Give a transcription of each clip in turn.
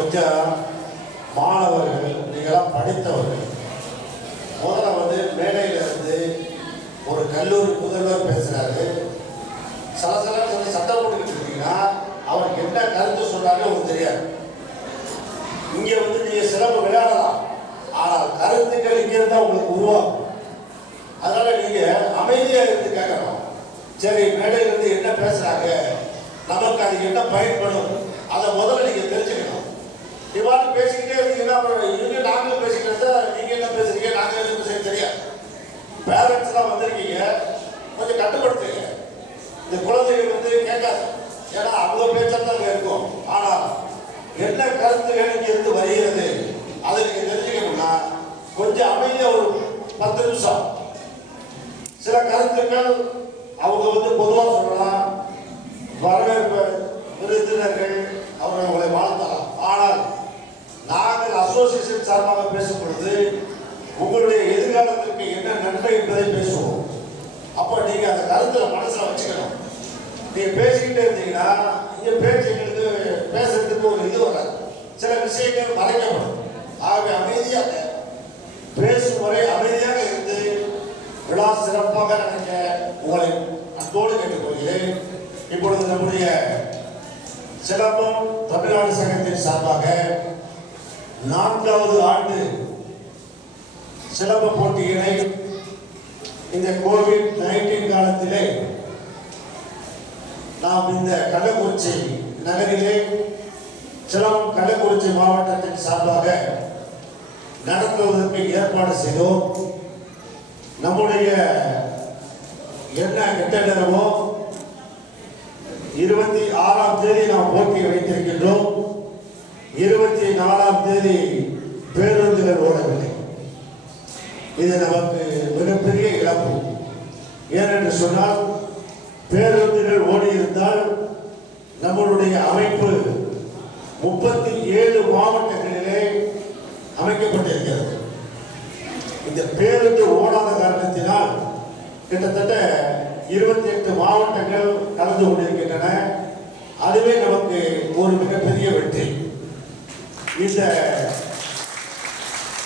கொஞ்சம் மாணவர்கள் நீங்களாம் படித்தவர்கள் முதல்ல மேடையில் இருந்து ஒரு கல்லூரி முதல்வர் பேசுகிறாரு, சலசலன்னு சொல்லி சட்டம் போட்டுக்கிட்டு இருக்கீங்கன்னா அவருக்கு என்ன கருத்து சொல்றாங்க உங்களுக்கு தெரியாது. இங்கே நீங்கள் சிறப்பு விளையாடலாம், ஆனால் கருத்துக்கள் இங்கே இருந்தால் உங்களுக்கு உருவாகும். அதனால நீங்கள் அமைதியாக இருந்து கேட்கணும். சரி, மேடையிலிருந்து என்ன பேசுகிறாங்க, நமக்கு அது என்ன பயன்படும், அதை முதல்ல நீங்கள் தெரிஞ்சுக்கணும். இவ்வாறு பேசிக்கிட்டே இருந்தீங்கன்னா இவங்க நாங்களும் பேசிக்கிட்டு நீங்கள் என்ன பேசுறீங்க, நாங்கள் என்ன பேசுறீங்க தெரியாது. பேரண்ட்ஸ்லாம் வந்திருக்கீங்க, கொஞ்சம் கட்டுப்படுத்துங்க. இந்த குழந்தைகள் கேட்காது, ஏன்னா அவங்க பேச்சத்தான் அங்கே இருக்கும். ஆனால் என்ன கருத்துகள் இங்கே இருந்து வருகிறது அதை நீங்கள் தெரிஞ்சுக்கணும்னா கொஞ்சம் அமைதியாக ஒரு 10 நிமிஷம் சில கருத்துக்கள் அவங்க பொதுவாக சொல்லலாம், வரவேற்பு விருந்தினர்கள் அவர்கள் உங்களை வாழ்த்தலாம். ஆனால் நாங்கள் அசோசியேஷன் சார்பாக பேசும் பொழுது உங்களுடைய எதிர்காலத்திற்கு என்ன நன்மை என்பதை பேசுவோம். அப்போ நீங்கள் அந்த கருத்தில் மனசில் வச்சுக்கணும். நீங்கள் பேசிக்கிட்டே இருந்தீங்கன்னா இங்கே பேச்சுங்களுக்கு பேசுறதுக்கு ஒரு இது வராது, சில விஷயங்கள் மறைக்கப்படும். ஆகவே அமைதியாக பேசும் வரை அமைதியாக இருந்து விழா சிறப்பாக நினைக்க உங்களை அன்போடு கேட்டுக்கொள்கிறேன். இப்பொழுது நம்முடைய சிலம்பம் தமிழ்நாடு சங்கத்தின் சார்பாக 4வது ஆண்டு சிலம்ப போட்டியினை இந்த கோவிட்-19 காலத்திலே நாம் இந்த கள்ளக்குறிச்சி நகரிலே சிலம்பம் கள்ளக்குறிச்சி மாவட்டத்தின் சார்பாக நடத்துவதற்கு ஏற்பாடு செய்தோம். நம்முடைய என்ன கெட்ட நேரமோ 26ஆம் தேதி நாம் போட்டி வைத்திருக்கின்றோம். 24ஆம் தேதி பேருந்துகள் ஓடவில்லை. இது நமக்கு மிகப்பெரிய இழப்பு. ஏனென்று சொன்னால் பேருந்துகள் ஓடியிருந்தால் நம்மளுடைய அமைப்பு 37 மாவட்டங்களிலே அமைக்கப்பட்டிருக்கிறது. இந்த பேருந்து ஓடாத காரணத்தினால் கிட்டத்தட்ட 28 மாவட்டங்கள் கலந்து கொண்டிருக்கின்றன. அதுவே நமக்கு ஒரு மிகப்பெரிய வெற்றி. இந்த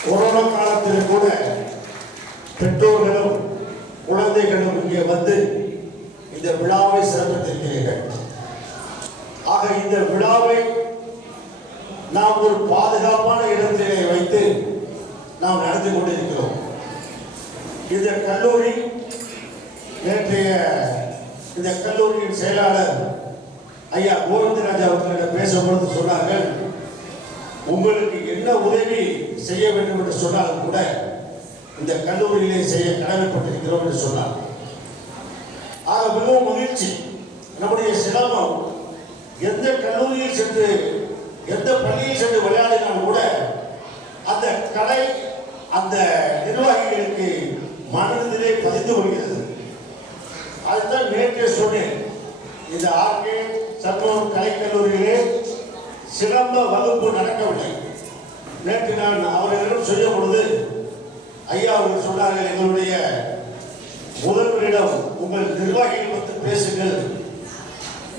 கொரோனா காலத்தில் கூட பெற்றோர்களும் குழந்தைகளும் இங்கே இந்த விழாவை சிறப்பித்திருக்கிறீர்கள். ஆக இந்த விழாவை நாம் ஒரு பாதுகாப்பான இடத்திலே வைத்து நாம் நடத்தி கொண்டிருக்கிறோம். இந்த கல்லூரி நேற்றைய இந்த கல்லூரியின் செயலாளர் ஐயா கோவிந்தராஜ் அவர்களிடம் பேசும்பொழுது சொன்னார்கள், உங்களுக்கு என்ன உதவி செய்ய வேண்டும் என்று சொன்னாலும் கூட இந்த கல்லூரியிலே செய்ய கடமைப்பட்டிருக்கிறோம் என்று சொன்னார். ஆக மிகவும் மகிழ்ச்சி. நம்முடைய சிலம்பம் எந்த கல்லூரியில் சென்று எந்த பள்ளியில் சென்று விளையாடினாலும் கூட அந்த கலை அந்த நிர்வாகிகளுக்கு மனதிலே பதிந்து வருகிறது. அதுதான் நேற்றே சொன்னேன். இந்த ஆர்கே சர்வம் கலைக்கல்லூரியிலே சிலம்ப வகுப்பு நடக்கவில்லை. நேற்று நான் அவர்களிடம் சொல்லும் பொழுது ஐயா அவர்கள் சொன்னார்கள், எங்களுடைய முதல்வரிடம் உங்கள் நிர்வாகிகள் பேசுங்கள்,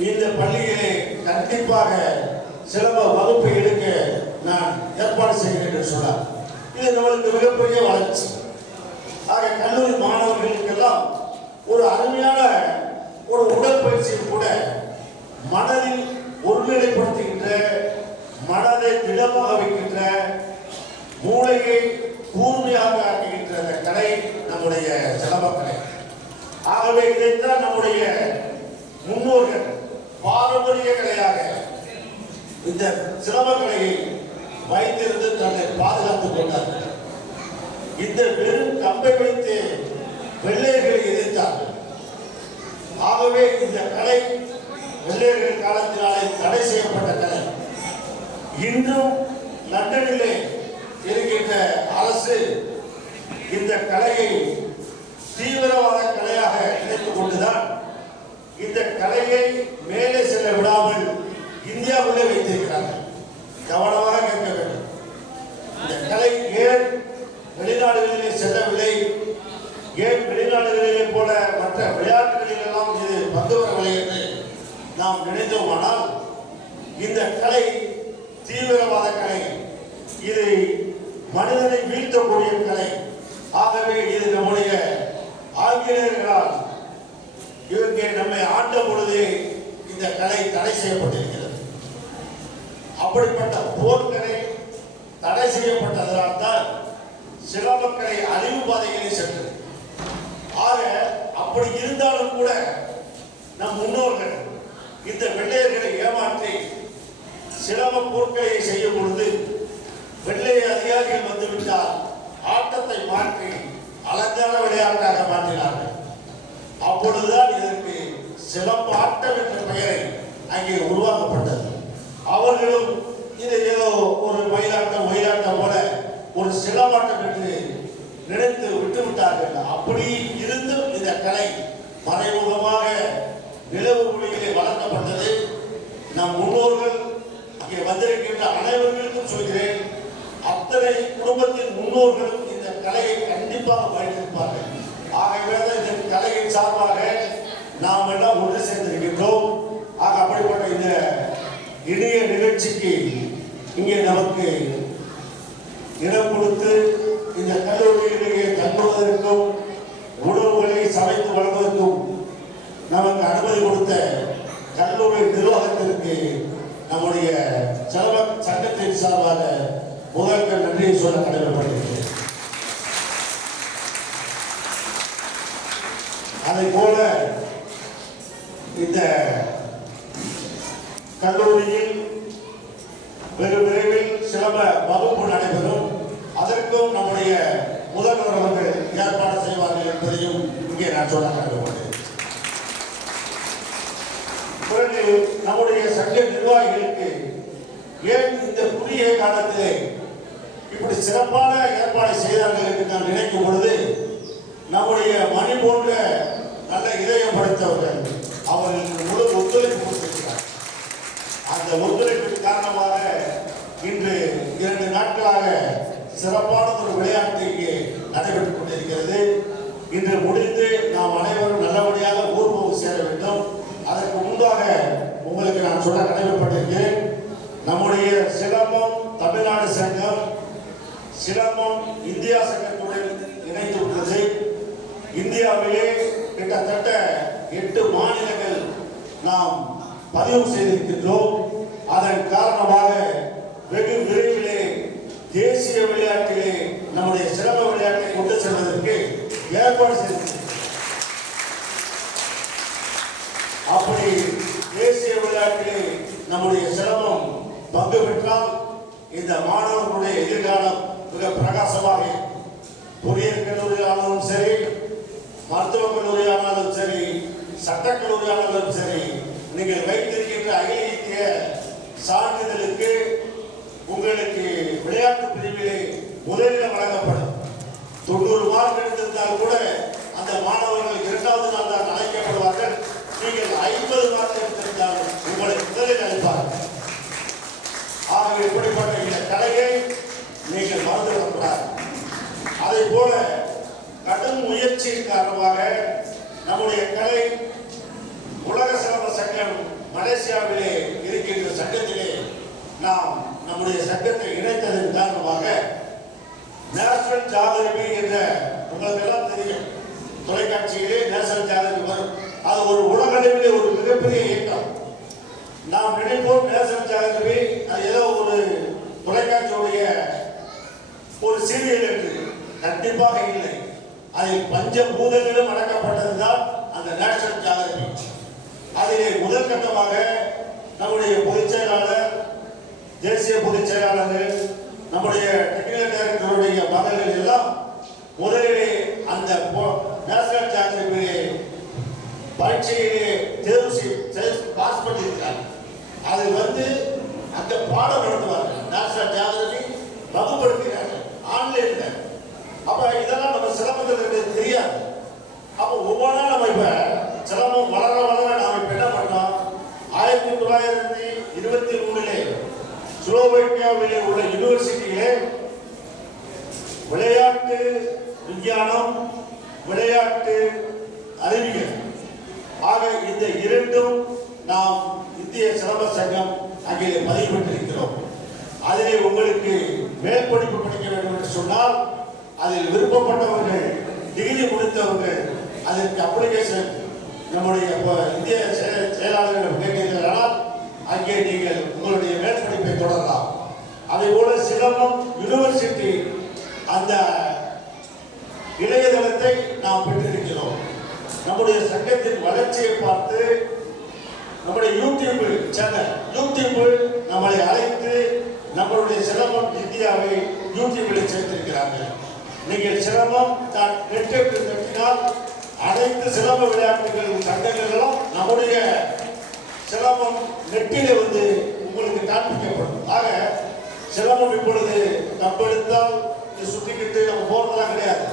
இந்த பள்ளியிலே கண்டிப்பாக சிலம்ப வகுப்பை எடுக்க நான் ஏற்பாடு செய்கிறேன் என்று சொன்னார். இது நம்மளுக்கு மிகப்பெரிய வளர்ச்சி. ஆக கல்லூரி மாணவர்களுக்கெல்லாம் ஒரு அருமையான ஒரு உடற்பயிற்சியும் கூட மனதில் ஒருநிலைப்படுத்துகின்ற, மனதை திடமாக வைக்கின்ற, மூளையை கூர்மையாக ஆக்குகின்ற அந்த கலை நம்முடைய சிலம்பக்கலை. ஆகவே இதைத்தான் நம்முடைய முன்னோர்கள் பாரம்பரிய கலையாக இந்த சிலம்பக்கலையை வைத்திருந்து தன்னை பாதுகாத்துக் கொண்டார்கள். இந்த வெறும் கம்பை வைத்து வெள்ளையர்களை எதிர்த்தார்கள். ஆகவே இந்த கலை வெள்ளையர்கள் காலத்தினாலே தடை செய்யப்பட்ட கலை. இன்றும் லண்டனிலே இருக்கின்ற அரசு இந்த கலையை தீவிரவாத கலையாக நினைத்துக் கொண்டுதான் இந்த கலையை மேலே செல்ல விடாமல் இந்தியாவுள்ளே வைத்திருக்கிறார்கள். கவனமாக கேட்க வேண்டும். இந்த கலை ஏன் வெளிநாடுகளிலே செல்லவில்லை, ஏன் வெளிநாடுகளிலே போல மற்ற விளையாட்டுகளிலெல்லாம் இது பங்கு பெறவில்லை என்று நாம் நினைத்தோமானால் இந்த கலை தீவிரவாத இது மனிதனை வீழ்த்தக்கூடிய கலை. ஆகவே இது நம்முடைய ஆங்கிலேயர்களால் இவங்க நம்மை ஆண்ட பொழுது இந்த கலை தடை செய்யப்பட்டிருக்கிறது. அப்படிப்பட்ட போர்க்கலை தடை செய்யப்பட்டதனால் தான் சில மக்களை அழிவு பாதைகளில் சென்றது. ஆக அப்படி இருந்தாலும் கூட நம் முன்னோர்கள் இந்த வெள்ளையர்களை ஏமாற்றி சிலம்ப போர்க்கலையை செய்யும் பொழுது வெள்ளைய அதிகாரிகள் வந்துவிட்டால் ஆட்டத்தை மாற்றி அலங்கார விளையாட்டாக மாற்றினார்கள். அப்பொழுதுதான் இதற்கு சிலம்ப ஆட்டம் என்ற பெயரை அங்கே உருவாக்கப்பட்டது. அவர்களும் இது ஏதோ ஒரு மயிலாட்டம் போல ஒரு சிலம்பாட்டம் என்று நினைத்து விட்டுவிட்டார்கள். அப்படி இருந்தும் இந்த கலை மறைமுகமாக நிலவு மொழியிலே வளர்க்கப்பட்டது. நம் முன்னோர்கள் இங்கே வந்திருக்கின்ற அனைவர்களுக்கும் சொல்கிறேன், அத்தனை குடும்பத்தின் முன்னோர்களும் இந்த கலையை கண்டிப்பாக பயிர்ந்திருப்பார்கள். ஆகவே இந்த கலையின் சார்பாக நாம் எல்லாம் ஒன்று சேர்ந்திருக்கின்றோம். ஆக அப்படிப்பட்ட இந்த இணைய நிகழ்ச்சிக்கு இங்கே நமக்கு இடம் கொடுத்து இந்த கல்லூரியிலேயே தங்குவதற்கும் உணவுகளை சமைத்து வழங்குவதற்கும் நமக்கு அனுமதி கொடுத்த கல்லூரி நிர்வாகத்திற்கு நம்முடைய சங்கத்தின் சார்பாக முதல்கள் நன்றியை சொல்ல கடமைப்பட்டிருக்கிறேன். அதை போல இந்த கல்லூரியில் வெகு விரைவில் சிலம்ப வகுப்பு நடைபெறும். அதற்கும் நம்முடைய முதல்வர் அவர்கள் ஏற்பாடு செய்வார்கள் என்பதையும் இங்கே நான் சொல்ல கடமைப்பட்டேன். பிறகு நம்முடைய சங்க நிர்வாகிகளுக்கு ஏன் இந்த குறுகிய காலத்திலே இப்படி சிறப்பான ஏற்பாடு செய்தார்கள் என்று நான் நினைக்கும் பொழுது நம்முடைய மணி போன்ற நல்ல இதயம் படைத்தவர்கள் அவர்களுக்கு முழு ஒத்துழைப்பு கொடுத்திருக்கிறார். அந்த ஒத்துழைப்பின் காரணமாக இன்று 2 நாட்களாக சிறப்பான ஒரு விளையாட்டு இங்கே நடைபெற்றுக் கொண்டிருக்கிறது. இன்று முடிந்து நாம் அனைவரும் நல்லபடியாக ஊர் போக சேர வேண்டும். அதற்கு முன்பாக உங்களுக்கு நான் சொல்ல கடமைப்பட்டிருக்கிறேன். நம்முடைய சிலம்பம் தமிழ்நாடு சங்கம் சிலம்பம் இந்தியா சங்கத்துடன் இணைந்து உள்ளது. இந்தியாவிலே கிட்டத்தட்ட 8 மாநிலங்கள் நாம் பதிவு செய்திருக்கின்றோம். அதன் காரணமாக வெகு விரைவிலே தேசிய விளையாட்டிலே நம்முடைய சிலம்ப விளையாட்டை கொண்டு செல்வதற்கு ஏற்பாடு செய்திருக்கிறோம். அப்படி தேசிய விளையாட்டிலே நம்முடைய சிலம்பம் பங்கு பெற்றால் இந்த மாணவர்களுடைய எதிர்காலம் மிக பிரகாசமாக, பொறியியல் கல்லூரியானாலும் சரி, மருத்துவக் கல்லூரியானாலும் சரி, சட்டக்கல்லூரியானாலும் சரி, நீங்கள் வைத்திருக்கின்ற அகில இந்திய சான்றிதழுக்கு உங்களுக்கு விளையாட்டு பிரிவிலே முதலிடம் வழங்கப்படும். 90 மார்க் எடுத்திருந்தால் கூட அந்த மாணவர்கள் 2வது நாள் தான் அழைக்கப்படுவார்கள். நீங்கள் 50 மார்க் எடுத்திருந்தால் உங்களை முதலில் அழைப்பார்கள். ஆகவே இப்படிப்பட்ட இந்த கலையை நீங்கள் மறந்துவிடக்கூடாது. அதை போல கடும் முயற்சியின் காரணமாக நம்முடைய கலை உலக சிலம்ப சங்கம் மலேசியாவிலே இருக்கின்ற சங்கத்திலே நாம் நம்முடைய சங்கத்தை இணைத்ததன் காரணமாக நேஷனல் ஜாகிரபி என்ற உங்களுக்கு எல்லாம் தெரியும், தொலைக்காட்சியிலே நேஷனல் ஜாகிரபி வரும். அது ஒரு உலகளவிலே ஒரு மிகப்பெரிய இயக்கம். நாம் நினைப்போம் நேஷனல் ஜாகிரபி அது ஏதோ ஒரு தொலைக்காட்சியுடைய ஒரு சீரியல் என்று. கண்டிப்பாக இல்லை. அதில் பஞ்சபூதங்களும் அடக்கப்பட்டதுதான் அந்த நேஷனல் ஜாகிரபி. அதிலே முதல் கட்டமாக நம்முடைய பொதுச் செயலாளர், தேசிய பொதுச் செயலாளர்கள், நம்முடைய டெக்னிக்கல் டைரக்டருடைய மகள்கள் எல்லாம் முதலிலே அந்த நேஷனல் ஜாகிரபியிலே பரீட்சையிலே தேர்வு பாஸ் பண்ணியிருக்காங்க. அதில் அந்த பாடம் நடத்துவார்கள். நேஷனல் ஜாகிரபி வகுப்படுத்துகிறார்கள் ஆன்லைன்ல. அப்ப இதெல்லாம் நம்ம சிலம்பத்தில் தெரியாது. அப்போ ஒவ்வொன்றா நம்ம இப்ப சிலம்பம் வளர நாம இப்ப என்ன பண்ணோம், 1923 ஸ்லோவேக்கியாவிலே உள்ள யூனிவர்சிட்டியிலே விளையாட்டு விஞ்ஞானம், விளையாட்டு அறிவியல் ஆக இந்த இரண்டும் நாம் இந்திய சிலம்ப சங்கம் அங்கே பதிவு பெற்றிருக்கிறோம். அதிலே உங்களுக்கு மேல் படிப்பு படிக்க வேண்டும் என்று சொன்னால் அதில் விருப்பப்பட்டவர்கள் டிகிரி முடித்தவர்கள் அதற்கு அப்ளிகேஷன் நம்முடைய இந்திய செயலாளர்கள் கேட்டீர்களானால் அங்கே நீங்கள் உங்களுடைய மேல் படிப்பை தொடரலாம். அதே போல சிலம்பம் யூனிவர்சிட்டி அந்த இணையதளத்தை நாம் பெற்றிருக்கிறோம். நம்முடைய சங்கத்தின் வளர்ச்சியை பார்த்து நம்முடைய யூடியூப் சேனல் நம்மளை அழைத்து நம்மளுடைய சிலம்பம் இந்தியாவை யூடியூபில் சேர்த்திருக்கிறார்கள். நீங்கள் சிலம்பம் நெட்டெடுத்து தட்டினால் அனைத்து சிலம்ப விளையாட்டுகள் சங்கங்களும் நம்முடைய சிலம்பம் நெட்டிலே வந்து உங்களுக்கு காண்பிக்கப்படும். ஆக சிலம்பம் இப்பொழுது கம்பெடுத்தால் சுத்திக்கிட்டு நம்ம போறதெல்லாம் கிடையாது.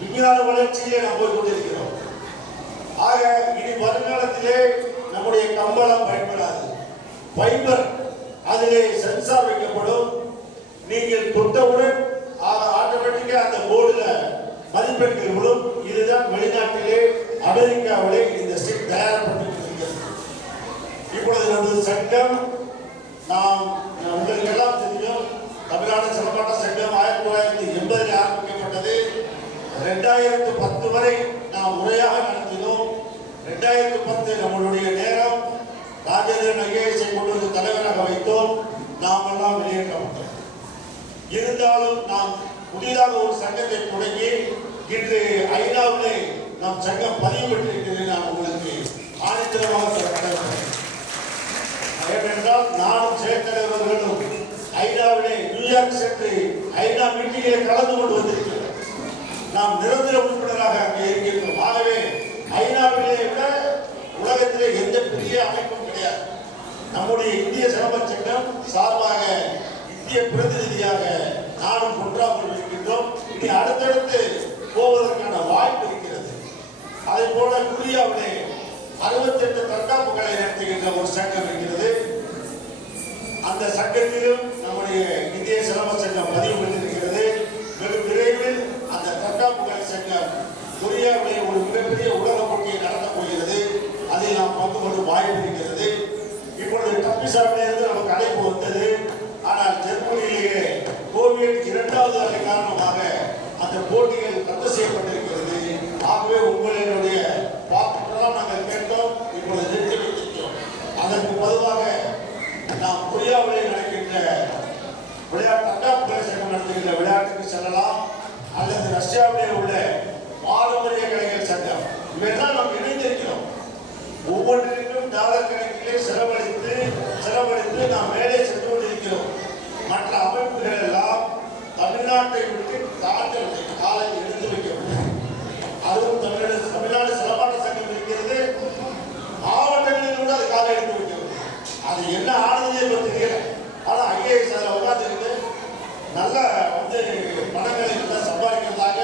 விஞ்ஞான வளர்ச்சியிலே நாம் போய் கொண்டிருக்கிறோம். ஆக இனி வருங்காலத்திலே நம்முடைய கம்பளம் பயன்படாது. ஃபைபர் அதிலே சென்சார் வைக்கப்படும். நீங்கள் தொட்டவுடன் ஆட்டோமேட்டிக்கா அந்த போர்டுல மதிப்பெண்கள் விடும். இதுதான் வெளிநாட்டிலே அமெரிக்காவிலே இந்த ஸ்டிக் தயாரிக்கப்பட்டிருக்கிறது. இப்பொழுது நமது சங்கம் நாம் உங்களுக்கு எல்லாம் தெரியும். தமிழ்நாடு சிலம்பாட்ட சங்கம் 1980 ஆரம்பிக்கப்பட்டது. 2010 வரை நாம் முறையாக நடத்தினோம். 2010 நம்மளுடைய நேரம் ராஜேந்திரன் ஐஏஎஸ்ஐ கொண்டு வந்து தலைவராக வைத்தோம். நாம் எல்லாம் வெளியேற்றப்பட்டோம். இருந்தாலும் நாம் புதிதாக ஒரு சங்கத்தை தொடங்கி இன்று ஐநாவிலே நம் சங்கம் பதிவு பெற்றிருக்கிறது. நான் உங்களுக்கு ஆணித்தரமாக சொல்ல கடமைப்பட்டேன். ஏனென்றால் நானும் செயற்தலைவர்களும் ஐநாவிலே நியூயார்க் சென்று ஐநா மீட்டிங்கிலே கலந்து கொண்டு வந்திருக்கிறோம். நாம் நிரந்தர உறுப்பினராக அங்கே இருக்கின்றோம். ஆகவே ஐநாவிலே விட உலகத்திலே எந்த பெரிய அமைப்பும் கிடையாது. நம்முடைய இந்திய சிலம்ப சங்கம் சார்பாக இந்திய பிரதிநிதியாக நானும் ஒன்றாக இருக்கின்றோம். இனி அடுத்தடுத்து போவதற்கான வாய்ப்பு இருக்கிறது. அதே போல கொரியாவிலே 68 தற்காப்புகளை நடத்துகின்ற ஒரு சங்கம் இருக்கிறது. அந்த சங்கத்திலும் நம்முடைய இந்திய சிலம்ப சங்கம் பதிவு பெற்றிருக்கிறது. வெகு விரைவில் அந்த தற்காப்புகளை சங்கம் கொரியாவிலே ஒரு மிகப்பெரிய உலக போட்டியை நடத்தப் போகிறது. அதில் நாம் பங்கு கொள்ளும் வாய்ப்பு இருக்கிறது. இப்பொழுது டப்பிசாவிலிருந்து நமக்கு அழைப்பு வந்தது. ஆனால் ஜெர்மனியிலேயே கோவிட் 2வது அலை காரணமாக அந்த போட்டிகள் ரத்து செய்யப்பட்டிருக்கிறது. ஆகவே உங்களுடைய பாத்திரம்லாம் நாங்கள் கேட்டோம். இப்பொழுது நிறுத்தி வைத்திருக்கிறோம். அதற்கு பொதுவாக நாம் கொரியாவிலே நடக்கின்ற விளையாட்டு தற்காப்பு சங்கம் நடத்துகின்ற விளையாட்டுக்கு செல்லலாம். அல்லது ரஷ்யாவிலே உள்ள பாரம்பரிய கலைஞர் சங்கம் இவையெல்லாம் நாம் இணைந்திருக்கிறோம். ஒவ்வொன்றிற்கும் டாலர் கணக்கிலே செலவழித்து நாம் மேலே சென்று கொண்டிருக்கிறோம். மற்ற அமைப்புகள் எல்லாம் தமிழ்நாட்டை விட்டு தாண்டவில்லை, காலை எடுத்து வைக்கவில்லை. அதுவும் தமிழ்நாடு சிலம்பாட்ட சங்கம் இருக்கிறது. மாவட்டங்களில் கூட அது காலை எடுத்து வைக்கவில்லை. அது என்ன ஆனதே தெரியல. ஆனால் ஐஏஎஸ் அதில் உட்காந்துக்கிட்டு நல்ல பணங்களை சம்பாதிக்கிறதாக